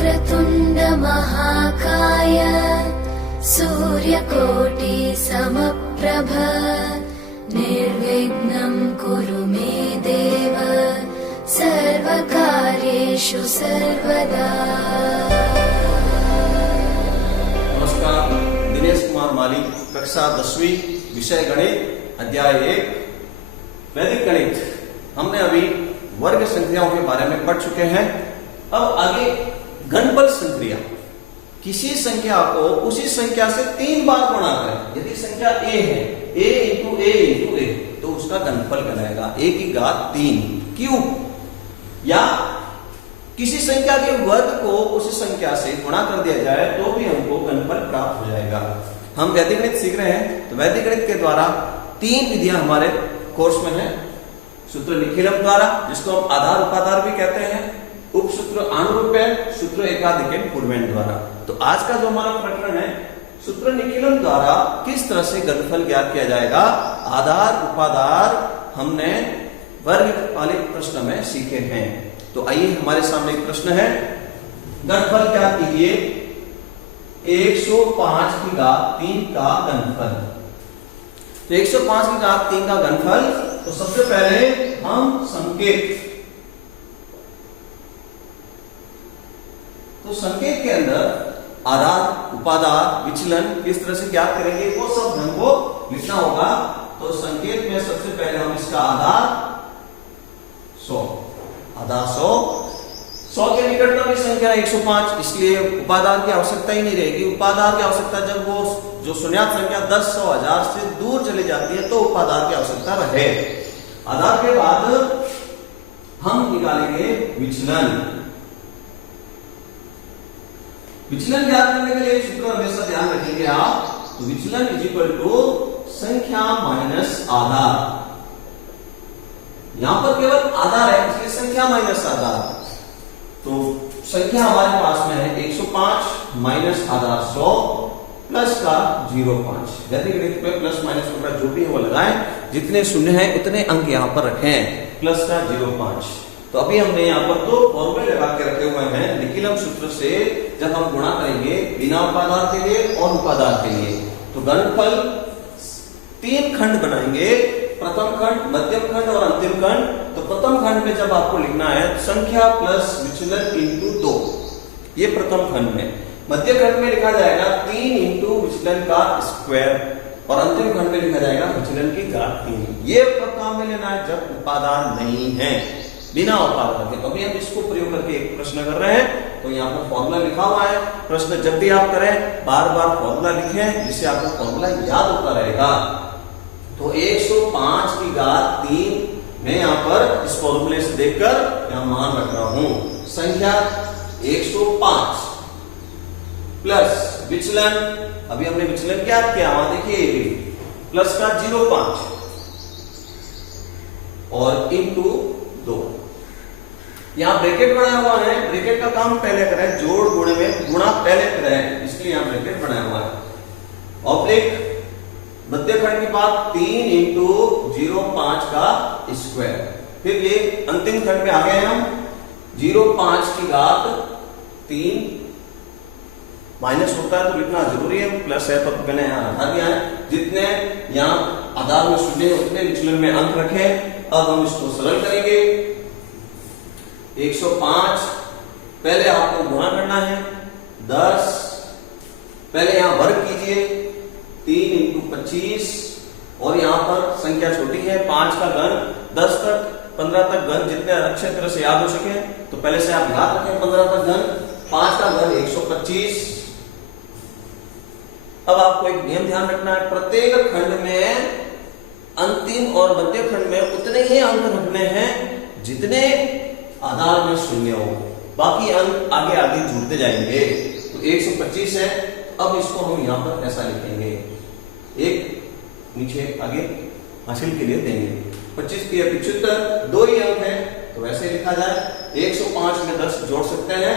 वक्रतुण्ड महाकाय सूर्यकोटि समप्रभ निर्विघ्नं कुरु मे देव सर्वकार्येषु सर्वदा। नमस्कार, दिनेश कुमार माली, कक्षा 10वीं, विषय गणित, अध्याय 1 वैदिक गणित। हमने अभी वर्ग संख्याओं के बारे में पढ़ चुके हैं। अब आगे घनफल संक्रिया। किसी संख्या को उसी संख्या से 3 बार गुणा करें। यदि संख्या a है, a into a into a, तो उसका घनफल कहलाएगा a की घात 3 क्यूब। या किसी संख्या के वर्ग को उसी संख्या से गुणा कर दिया जाए तो भी हमको घनफल प्राप्त हो जाएगा। हम वैदिक गणित सीख रहे हैं, तो वैदिक गणित के द्वारा 3 विधियां हमारे कोर्स में है। सूत्र निखिलम द्वारा, जिसको हम आधार उपाधार भी कहते हैं, उपसूत्र आनुरूप्य, सूत्र एकाधिकन पूर्वेण द्वारा। तो आज का जो हमारा प्रकरण है, सूत्र निखिलम द्वारा किस तरह से घनफल ज्ञात किया जाएगा, आधार उपाधार हमने वर्ग वाले प्रश्न में सीखे हैं। तो आइए हमारे सामने एक प्रश्न है, घनफल ज्ञात कीजिए 105 की घात 3 का घनफल। तो 105 की घात 3 का घनफल, तो सबसे पहले हम संकेत, तो संकेत के अंदर आधार उपाधार विचलन किस तरह से ज्ञात करेंगे वो सब हमको लिखना होगा। तो संकेत में सबसे पहले हम इसका आधार 100, आधार 100 के निकटतम संख्या 105, इसलिए उपाधार की आवश्यकता ही नहीं रहेगी। उपाधार की आवश्यकता जब वो जो शून्यात संख्या 10, 100, 1000 से दूर चली जाती है तो उपाधार की आवश्यकता रहे। आधार के बाद हम निकालेंगे विचलन। विचलन ज्ञात करने के लिए सूत्र हमेशा ध्यान रखेंगे आप। तो विचलन इज इक्वल टू संख्या माइनस आधार। यहां पर केवल आधार है, इसलिए संख्या माइनस आधार। तो संख्या हमारे पास में है 105 माइनस आधार 100 प्लस का 0.5। वैदिक गणित में प्लस माइनस वगैरह जो भी है वो लगाएं, जितने शून्य हैं उतने अंक यहाँ पर रखें, प्लस का 0.5। तो अभी हमने यहाँ पर 2 फॉर्मूले लगा के रखे हुए हैं निखिलम सूत्र से, जब हम गुणा करेंगे बिना उपाधार के लिए और उपाधार के लिए। तो घनफल 3 खंड बनाएंगे, प्रथम खंड, मध्यम खंड और अंतिम खंड। तो प्रथम खंड में जब आपको लिखना है संख्या प्लस विचलन इंटू 2, ये प्रथम खंड में। मध्य खंड में लिखा जाएगा 3 इंटू विचलन का स्क्वायर, और अंतिम खंड में लिखा जाएगा विचलन की घात 3। ये काम में लेना है जब उपादान नहीं है, बिना उपादान के। तो अभी हम इसको प्रयोग करके एक प्रश्न कर रहे हैं। तो यहाँ पर फॉर्मूला लिखा हुआ है। प्रश्न जब भी आप करें बार बार फॉर्मूला लिखें, जिससे आपको फॉर्मूला याद होता रहेगा। तो 105 की घात 3 मैं यहाँ पर इस फॉर्मूले से देखकर यहाँ मान रख रहा हूं। संख्या 105 प्लस विचलन, अभी हमने विचलन क्या किया, वहां देखिए प्लस का 0.5 और इंटू 2। यहां ब्रैकेट बनाया हुआ है, ब्रैकेट का काम पहले करें, जोड़ गुणे में गुणा पहले करें, इसलिए यहां ब्रैकेट बनाया हुआ है। ऑब्लिक मध्य खंड की बात 3 इंटू 0.5 का स्क्वायर। फिर ये अंतिम खंड में आ गए हम, 0.5 की घात 3 माइनस होता है तो लिखना जरूरी है, प्लस है तो मैंने यहाँ हटा दिया है। जितने यहाँ आधार में शून्य उतने विचलन में अंक रखें। अब हम इसको सरल करेंगे। 105 पहले आपको गुणा करना है 10, पहले यहां वर्ग कीजिए 3 इंटू 25, और यहां पर संख्या छोटी है 5 का घन 10 तक 15 तक घन जितने अच्छे तरह से याद हो सके तो पहले से आप याद रखें। 15 तक घन, 5 का घन 125। अब आपको एक नियम ध्यान रखना है, प्रत्येक खंड में अंतिम और मध्य खंड में उतने ही अंक रखने हैं जितने आधार में शून्य हो, बाकी अंक आगे आगे जुड़ते जाएंगे। तो 125 है, अब इसको हम यहां पर ऐसा लिखेंगे, एक नीचे आगे हासिल के लिए देंगे। 25 की 75, 2 ही अंक है तो वैसे लिखा जाए। 105 में 10 जोड़ सकते हैं,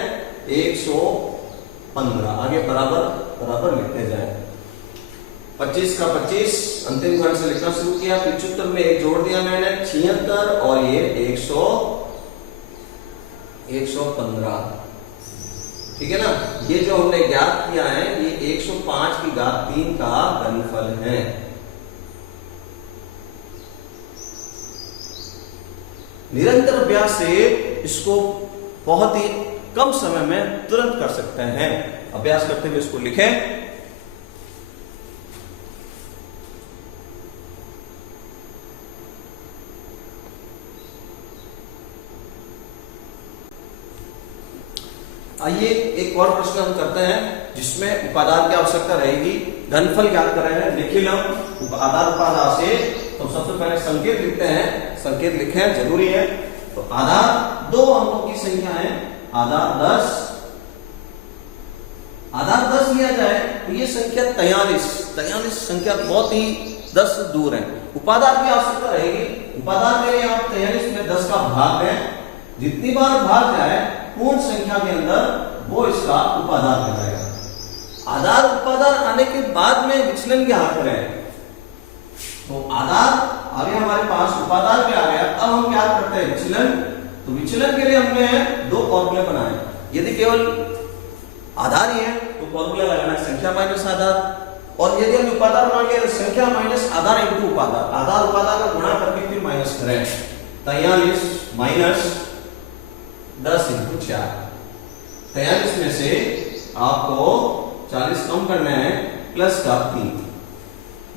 115 आगे बराबर बराबर लिखते जाए। 25 का 25 अंतिम खंड से लिखना शुरू किया, 75 में 1 जोड़ दिया मैंने, 76, और ये 115। ठीक है ना। ये जो हमने ज्ञात किया है ये 105 की घात 3 का घनफल है। निरंतर अभ्यास से इसको बहुत ही कम समय में तुरंत कर सकते हैं। अभ्यास करते हुए इसको लिखें। आइए एक और प्रश्न हम करते हैं जिसमें उपादान की आवश्यकता रहेगी। घनफल ज्ञात कर रहे हैं। लिखिए हम आधार उपादान से तो सबसे पहले संकेत लिखते हैं। संकेत लिखें जरूरी है। तो आधार 2 अंकों की संख्या है। आधार 10 लिया जाए तो ये संख्या 43 संख्या बहुत ही 10 से दूर है। उपादान की आवश्यकता रहेगी। उपादान के लिए आप 43 में 10 का भाग दें। जितनी बार भाग जाए पूर्ण संख्या के अंदर वो इसका उपादान कहलाएगा। आधार उपादान आने के बाद में विचलन ज्ञात करें। तो आधार आगे हमारे पास उपादान भी आ गया। अब हम क्या करते हैं विचलन। तो विचलन के लिए हमने 2 फॉर्मूले बनाए। यदि केवल आधार ही है तो फॉर्मूला लगाना है संख्या माइनस आधार, और यदि हम उपादान मांगे तो संख्या माइनस आधार इंटू उपादान। आधार उपादान का गुणा करके फिर माइनस करें। 43 माइनस 10 इंटू 4। 43 में से आपको 40 कम करना है, प्लस का 3।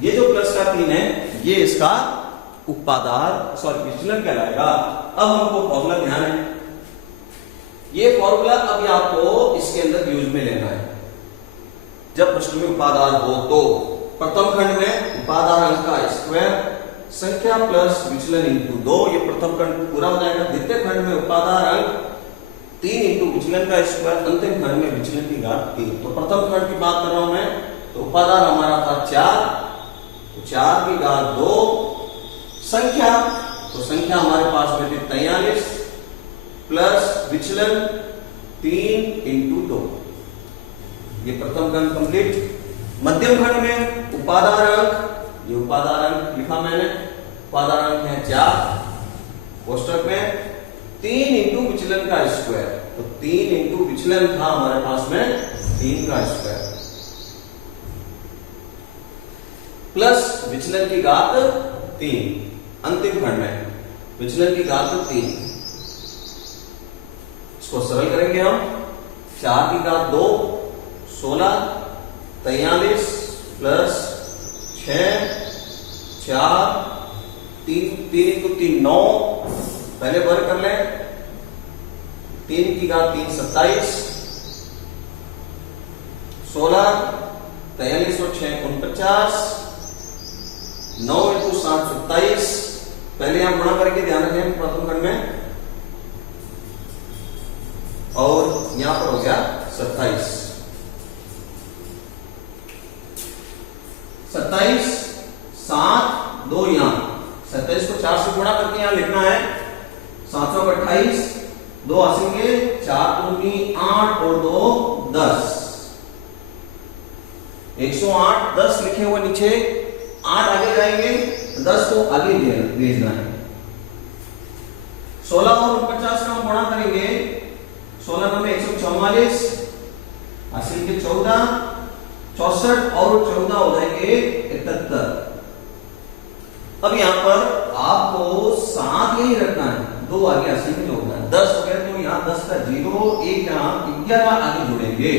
ये जो प्लस का 3 है ये इसका उपादान विचलन कहलाएगा। अब हमको फॉर्मूला ध्यान है। ये फॉर्मूला अभी आपको इसके अंदर यूज में लेना है जब प्रश्न में उपादान हो। तो प्रथम खंड में उपादान अंक का स्क्वायर संख्या प्लस विचलन इंटू 2, ये प्रथम खंड पूरा हो जाएगा। द्वितीय खंड में उपादान अंक 3 इंटू विचलन का स्क्वायर, अंतिम खंड में विचलन की घात 3। तो प्रथम खंड की बात कर रहा हूं मैं। तो उपादान हमारा था 4, तो 4 की घात 2 संख्या, तो संख्या हमारे पास में थी 43 प्लस विचलन 3 इंटू 2। ये प्रथम खंड कंप्लीट। मध्यम खंड में उपादान अंक, ये उपादान अंक लिखा मैंने। उपादान अंक है 4, कोष्टक में 3 इंटू विचलन का स्क्वायर। तो 3 इंटू विचलन था हमारे पास में 3 का स्क्वायर प्लस विचलन की घात 3। अंतिम खंड में विचलन की घात 3। इसको सरल करेंगे हम। 4 की घात 2 16, 43 प्लस 6 4 3 इंटू 3 9। पहले वर्ग कर लें। 3 की घात 3 27, 16 43 और 6 49, 9 इंटू 7 27। पहले हम गुणा करके ध्यान रखें प्रथम खंड में, और यहां पर हो गया 27। 27 7 2 यहां 27 को 4 से गुणा करके यहां लिखना है। 7 28, 2 आसेंगे, 4 दूनी 8 और 2 10। 108 10 लिखे हुए नीचे, 8 आगे जाएंगे, 10 को आगे भेजना है। 16 और 49 का हम गुणा करेंगे। 16 में 144, हासिल के 14, 64 और 14 हो जाएंगे 71। अब यहां पर आपको 7 यही रखना है, 2 आगे हासिल में जोड़ना है। 10 हो गया तो यहां 10 का 0, 1 यहां 11 आगे जोड़ेंगे।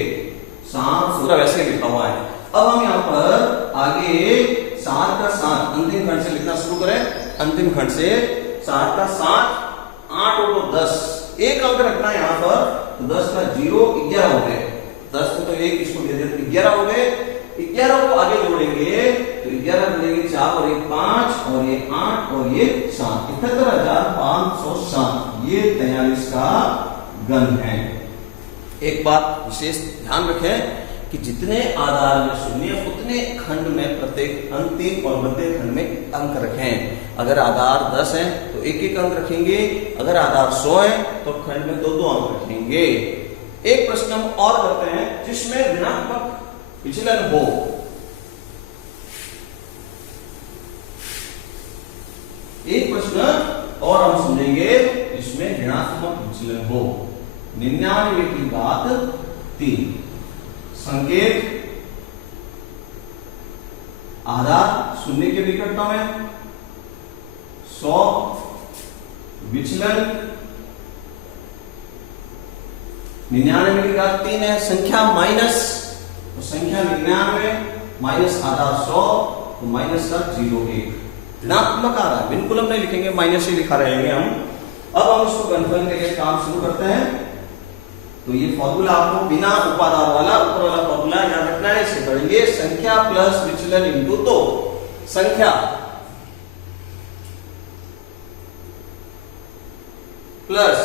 7 पूरा वैसे लिखा हुआ है। अब हम यहां पर आगे 7 का 7 अंतिम खंड से लिखना शुरू करें। अंतिम खंड से 7 का 7, 8 और 2 10, एक अंक रखना है यहां पर। तो 10 का 0 11 हो गए। 10 को तो 1 इसको दे देते 11 हो गए। 11 को आगे जोड़ेंगे तो 11 जोड़ेंगे 4 और 1 5 और ये 8 और ये 7, 71507। ये 43 का घन है। एक बात विशेष ध्यान रखें कि जितने आधार में शून्य उतने खंड में प्रत्येक अंतिम और मध्य खंड में अंक रखें। अगर आधार 10 है तो 1-1 अंक रखेंगे। अगर आधार 100 है तो खंड में 2-2 अंक रखेंगे। एक प्रश्न हम और करते हैं जिसमें ऋणात्मक विचलन हो। एक प्रश्न और हम समझेंगे जिसमें ऋणात्मक विचलन हो। 99 की घात 3। संकेत आधार शून्य के निकटतम है, 100 विचलन 99 की घात 3 है, संख्या माइनस, तो संख्या 99 माइनस आधार 100, तो माइनस का 01 ऋणात्मक आ रहा है, बिल्कुल हम नहीं लिखेंगे, माइनस ही लिखा रहेंगे हम। अब हम इसको गणफल के लिए काम शुरू करते हैं। तो ये फॉर्मूला आपको बिना उपादान वाला ऊपर वाला फॉर्मूला याद रखना है, इसे पढ़ेंगे संख्या प्लस विचलन इंटू 2। संख्या प्लस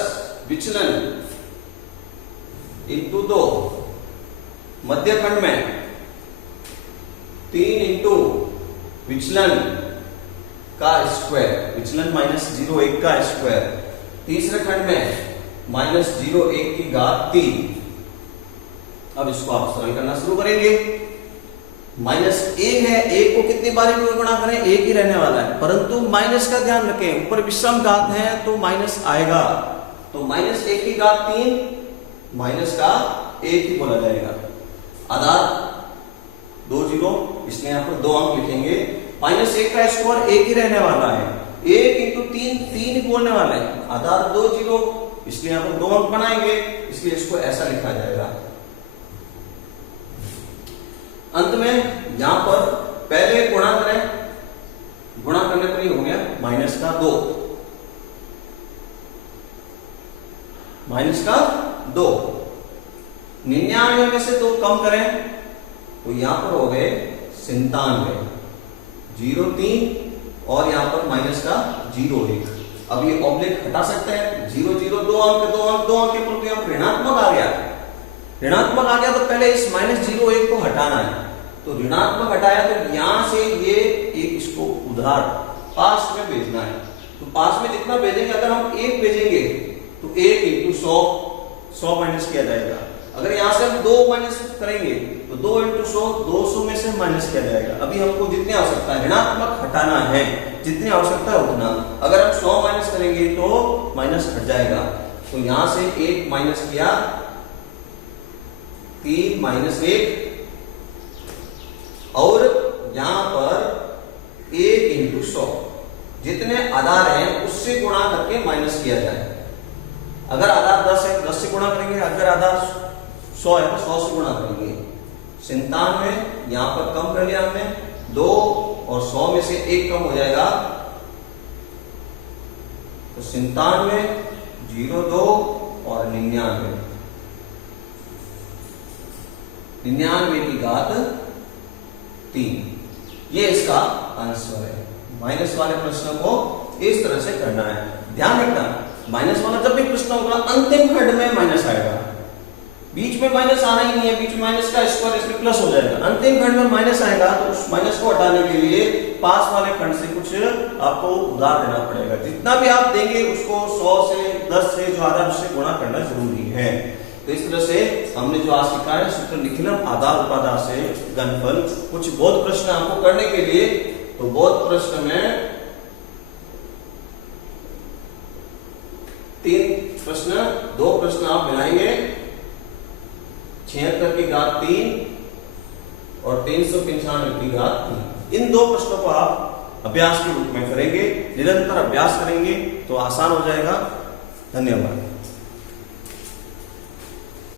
विचलन इंटू 2, मध्यखंड में 3 इंटू विचलन का स्क्वायर, विचलन माइनस 01 का स्क्वायर, तीसरे खंड में माइनस 01 की घात 3। अब इसको आप सरल करना शुरू करेंगे। माइनस 1 है, 1 को कितनी बारी में गुणा करें, 1 ही रहने वाला है, परंतु माइनस का ध्यान रखें, ऊपर विषम घात है तो माइनस आएगा, तो माइनस 1 की घात 3 माइनस का 1 ही बोला जाएगा। आधार 2 0, इसलिए यहां पर 2 अंक लिखेंगे। माइनस 1 का स्क्वायर 1 ही रहने वाला है, 1 इंटू 3 3 ही बोलने वाला है, आधार 2 0, इसलिए यहां पर 2 अंक बनाएंगे, इसलिए इसको ऐसा लिखा जाएगा। अंत में यहां पर पहले गुणा करें, गुणा करने पर ही हो गया माइनस का 2, माइनस का 2। 99 में से 2 कम करें तो यहां पर हो गए 97, 03 और यहां पर माइनस का 01। अब ये ऑब्लिक हटा सकते हैं, 0 0 2 अंक, 2 अंक, 2 अंक के प्रति अंक ऋणात्मक आ गया, ऋणात्मक आ गया तो पहले इस माइनस 01 को हटाना है, तो ऋणात्मक हटाया तो यहां से ये एक इसको उधार पास में भेजना है, तो पास में जितना भेजेंगे, अगर हम 1 भेजेंगे तो 1 इंटू 100 माइनस किया जाएगा, अगर यहां से हम 2 माइनस करेंगे तो 2 इंटू 100 200 में से माइनस किया जाएगा। अभी हमको जितनी आवश्यकता है ऋणात्मक हटाना है, जितनी आवश्यकता है उतना, अगर हम 100 माइनस करेंगे तो माइनस हट जाएगा, तो यहां से 1 माइनस किया, 3 माइनस 1, और यहां पर 1 इंटू 100 जितने आधार हैं उससे गुणा करके माइनस किया जाए। अगर आधार 10 है 10 से गुणा करेंगे, अगर आधार 100 है तो 100 से गुणा करेंगे। 97 यहां पर कम कर लिया हमने, 2 और 100 में से 1 कम हो जाएगा, तो 97 02 और 99 की घात 3। ये इसका आंसर है। माइनस वाले प्रश्न को इस तरह से करना है, ध्यान रखना, माइनस वाला जब भी प्रश्न होगा अंतिम खंड में माइनस आएगा, बीच में माइनस आना ही नहीं है, बीच में माइनस का स्क्वायर इसमें प्लस हो जाएगा, अंतिम खंड में माइनस आएगा, तो उस माइनस को हटाने के लिए पास वाले खंड से कुछ आपको उधार देना पड़ेगा, जितना भी आप देंगे उसको 100 से 10 से जो आधार उससे गुणा करना जरूरी है। तो इस तरह से हमने जो आज सीखा है सूत्र निखिलम आधार उपादान से घनफल। कुछ बोध प्रश्न आपको करने के लिए, तो बोध प्रश्न में 3 प्रश्न, 2 प्रश्न आप मिलाएंगे, 76 की घात 3 और 395 की घात 3। इन 2 प्रश्नों को आप अभ्यास के रूप में करेंगे, निरंतर अभ्यास करेंगे तो आसान हो जाएगा। धन्यवाद।